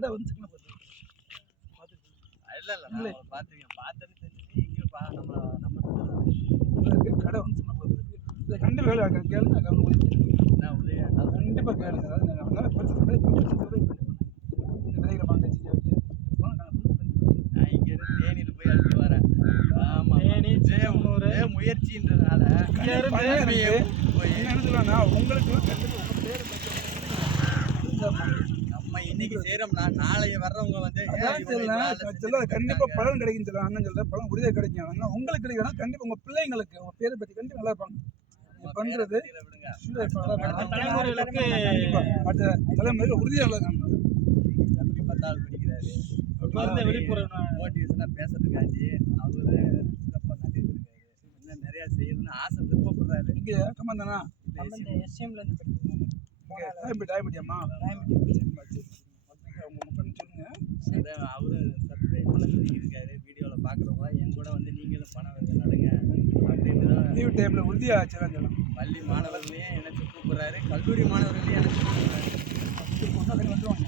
கடை வந்து கடை வந்து கண்டிப்பாக வேலை கேளுங்க கண்டிப்பாக கேளுங்க அதனால பிரச்சனை இந்த விலைகளை வாங்க நான் இங்க இருந்து தேனியில் போய் அடிச்சு வரேன். ஆமா முயற்சின்றதுனால என்ன சொல்லுவாங்க உங்களுக்கு நம்ம இன்னைக்கு செய்யறோம்னா நாளைய வர்றவங்க வந்து கண்டிப்பா பலன் கிடைக்கும் சொல்ல அண்ணன் சொல்ற பலன் உறுதியாக கிடைக்கும் உங்களுக்கு கிடைக்கணும் கண்டிப்பா உங்க பிள்ளைங்களுக்கு உங்க பேரை பத்தி கண்டிப்பா நல்லா இருப்பாங்க பண்றது அடுத்த தலைமுறையில் உறுதியாக தம்பி 10வது படிக்கிறாரு. மோட்டிவேஷனா பேசுறதுக்காண்டி அவரு சிறப்பா நடிட்டு இருக்காரு. இன்னும் நிறைய செய்யணும்னு ஆசை விருப்பப்படுறாரு. இங்க கம்மந்தானா எஸ்எம்ல இருந்து படிக்கிறேன். டயபெட்டியம்மா சொல்லுங்க. அவரு சப்ஸ்கிரைப் பண்ண சொல்லியிருக்காரு. வீடியோல பாக்குறவங்க என் கூட வந்து நீங்களும் பணம் வந்து நடுங்க அப்படின்னு லீவ் டைம்ல உறுதியாக பள்ளி மாணவர்களையும் எனக்கு கூப்பிடுறாரு. கல்லூரி மாணவர்களையும் எனக்கு கூப்பிடுறாரு. வந்துருவாங்க